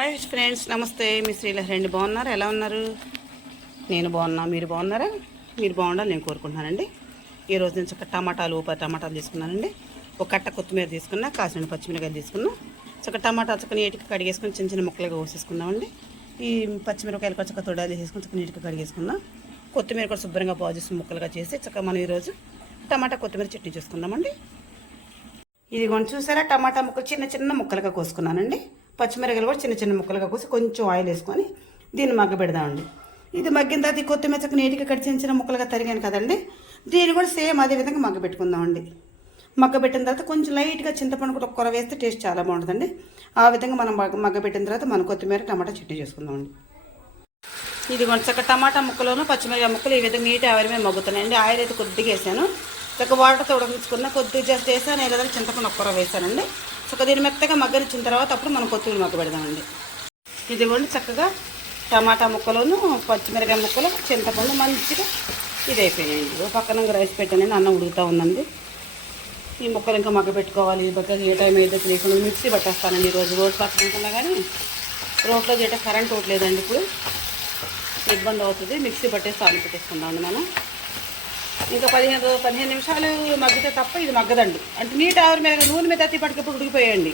Hi friends, నమస్తే. మీ శ్రీలహరి అండి. బాగున్నారు? ఎలా ఉన్నారు? నేను బాగున్నా. మీరు బాగున్నారా? మీరు బాగుండాలి నేను కోరుకుంటున్నానండి. ఈరోజు నుంచి ఒక టమాటాలు 10 టమాటాలు తీసుకున్నానండి. ఒక కట్ట కొత్తిమీర తీసుకున్నా, కాసిన పచ్చిమిరకాయలు తీసుకున్నా. చక్క టమాటా చక్క నీటికి కడిగేసుకొని చిన్న చిన్న ముక్కలుగా కోసేసుకున్నామండి. ఈ పచ్చిమిరకాయలు కూడా చక్క తొడాలు వేసుకొని చక్క నీటికి కడిగేసుకున్నాం. కొత్తిమీర కూడా శుభ్రంగా బాగు చేసి ముక్కలుగా చేసి చక్క మనం ఈరోజు టమాటా కొత్తిమీర చట్నీ చేసుకున్నామండి. ఇది కొంచెం చూసారా, టమాటా ముక్కలు చిన్న చిన్న ముక్కలుగా కోసుకున్నానండి. పచ్చిమిరకాయలు కూడా చిన్న చిన్న ముక్కలుగా కోసి కొంచెం ఆయిల్ వేసుకొని దీన్ని మగ్గ పెడదామండి. ఇది మగ్గిన తర్వాత ఈ కొత్తిమీర చక్క నీటిగా కట్టి చిన్న చిన్న ముక్కలుగా తరిగాను కదండి, దీన్ని కూడా సేమ్ అదే విధంగా మగ్గ పెట్టుకుందామండి. మగ్గ పెట్టిన తర్వాత కొంచెం లైట్గా చింతపండు కూడా ఒక్కర వేస్తే టేస్ట్ చాలా బాగుంటుందండి. ఆ విధంగా మనం మగ్గ పెట్టిన తర్వాత మన కొత్తిమీర టమాటా చట్నీ చేసుకుందామండి. ఇది కొంచెం చక్క టమాటా ముక్కలోను పచ్చిమిరకాయ ముక్కలు ఈ విధంగా నీటి ఆవిరి మీద మగ్గుతున్నాయండి. ఆయిల్ అయితే కొద్దిగా వేసాను, చక్క వాటర్తో ఉడకించుకున్న కొద్దిగా జస్ట్ వేసాను. లేదా చింతపండు ఒక్కర వేసానండి. చక్క దీన్ని మెత్తగా మగ్గనిచ్చిన తర్వాత అప్పుడు మనం కొత్తిమీర మగ్గ పెడదామండి. ఇదిగోండి చక్కగా టమాటా ముక్కలోను పచ్చిమిరకాయ ముక్కలు చింతపండు మంచిగా ఇది అయిపోయాయండి. పక్కన రైస్ పెట్టానండి, అన్నం ఉడుకుతూ ఉందండి. ఈ ముక్కలు ఇంకా మగ్గ పెట్టుకోవాలి. బగ్గ ఏ టైం అయితే లేకుండా మిక్సీ పట్టేస్తానండి. ఈరోజు రోడ్ పక్కన కానీ రోడ్లో చేయటం కరెంట్ ఓట్లేదండి. ఇప్పుడు ఇబ్బంది అవుతుంది. మిక్సీ పట్టేసి ఆలు పెట్టేసుకుందామండి మనం. ఇంకా 15 నిమిషాలు మగ్గితే తప్ప ఇది మగ్గదండి. అంటే నీటి ఆవిరి మీద నూనె మీద పట్టుకప్పుడు ఉడికిపోయండి.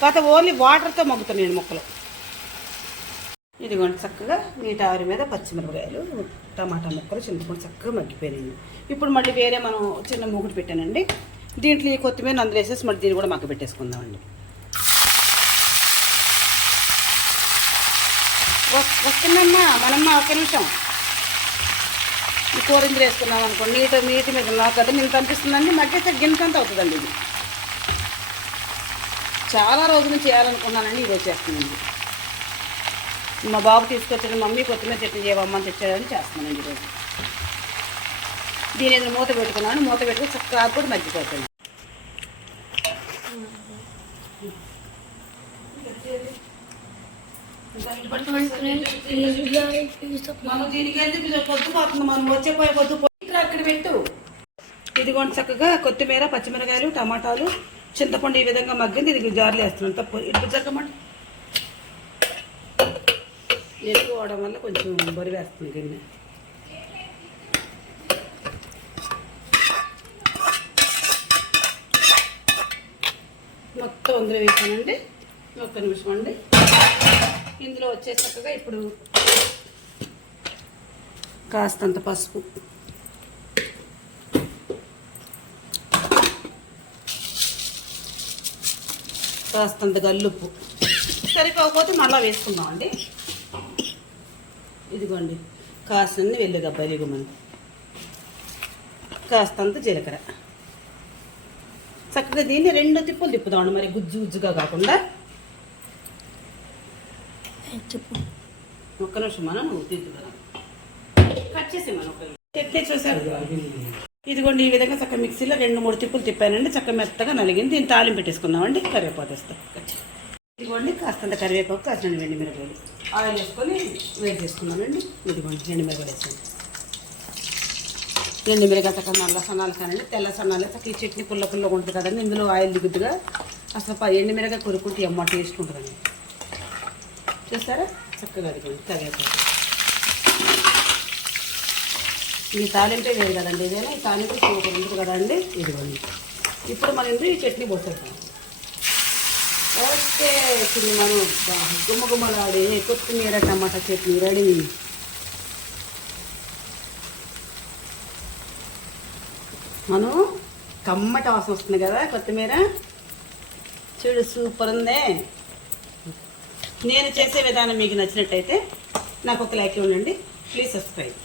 కాకపోతే ఓన్లీ వాటర్తో మగ్గుతున్నాయండి ముక్కలు. ఇదిగోండి చక్కగా నీటి ఆవిరి మీద పచ్చిమిరపకాయలు టమాటా ముక్కలు చింతపండు చక్కగా మగ్గిపోయాయండి. ఇప్పుడు మళ్ళీ వేరే మనం చిన్న మూకుడు పెట్టానండి. దీంట్లో ఈ కొత్తిమీర అందులో వేసేసి మళ్ళీ దీన్ని కూడా మగ్గ పెట్టేసుకుందామండి. వస్తుందమ్మా మనమ్మ ఒక్క నిమిషం. ఈ కూర ఇందులో వేసుకున్నాం అనుకోండి, నీటి మీద నాకు కదా నేను కనిపిస్తుందండి. మగ్గేస్తే గిన్నెకంత అవుతుందండి. ఇది చాలా రోజుల నుంచి చేయాలనుకున్నానండి, ఈరోజు చేస్తున్నానండి. మా బాబు తీసుకొచ్చాడు, మమ్మీ కొత్తిమీర చట్నీ చేయవమ్మని తెచ్చాడని చేస్తున్నానండి ఈరోజు. దీని ఏదైనా మూత పెట్టుకున్నాను. మూత పెట్టుకుని చక్కగా కూడా మగ్గిపోతుంది. మనం దీనికి ఎందుకు పొద్దు పోతుంది, మనం వచ్చేపోయే పొద్దు అక్కడ పెట్టు. ఇదిగోండి చక్కగా కొత్తిమీర పచ్చిమిరకాయలు టమాటాలు చింతపండు ఈ విధంగా మగ్గింది. ఇది జార్లు వేస్తున్నాను. తప్పు ఇటు చక్కమంట ఎక్కువ అవడం వల్ల కొంచెం బరి వేస్తుంది గిన్నె. మొత్తం అందులో వేసానండి. ఒక్క నిమిషం అండి. ఇందులో వచ్చే చక్కగా ఇప్పుడు కాస్తంత పసుపు, కాస్తంత గల్లుప్పు, సరిపోకపోతే మళ్ళీ వేసుకుందామండి. ఇదిగోండి కాస్తంత వెల్లుగబ్బాయి దిగుమని, కాస్తంత జీలకర్ర. చక్కగా దీన్ని 2 తిప్పులు తిప్పుదామండి, మరి గుజ్జు గుజ్జుగా కాకుండా. ఒక్క నిమిషం మనం తిప్పుదాం, కట్ చేసి మనం చట్నీ చూసారు. ఇదిగోండి ఈ విధంగా చక్క మిక్సీలో 2-3 తిప్పులు తిప్పానండి. చక్క మెత్తగా నలిగింది. దీన్ని తాలింపు పెట్టేసుకుందామండి. కరివేపాకు వేస్తాం. ఇదిగోండి కాస్తంత కరివేపాకు, కాస్తంత ఎండుమిరపకాయలు ఆయిల్ వేసుకొని వేడి చేసుకున్నామండి. ఇదిగోండి ఎండుమిరపకాయలు వేసాను. ఎండుమిరపకాయ చక్క నల్ల సన్నాలు కానండి, తెల్ల సన్నాలు చక్క. ఈ చట్నీ పుల్లగా ఉంటుంది కదండి. ఇందులో ఆయిల్ దిగుద్దుగా అసలు ఎండుమిరపకాయ కొరుకుంటే అమ్మ టేస్ట్ ఉంటుందండి. చూస్తారా చక్కగా. అదిగోండి కరివేపాకు. ఈ తాలింపే వేరు కదండి, ఇదేనా ఈ తాలింపు సూపర్ ఉంటుంది కదండి. ఇదిగోండి ఇప్పుడు మనం ఇందులో ఈ చట్నీ పోసేస్తాం. ఓకే, ఇప్పుడు మనం గుమ్మగుమ్మలాడి కొత్తిమీర టమాటా చట్నీ రెడీ. మనం కమ్మటి వాసన వస్తుంది కదా కొత్తిమీర. చూడు సూపర్ ఉందే. నేను చేసే విధానం మీకు నచ్చినట్టయితే నాకు ఒక లైక్ ఇవ్వండి. Please subscribe.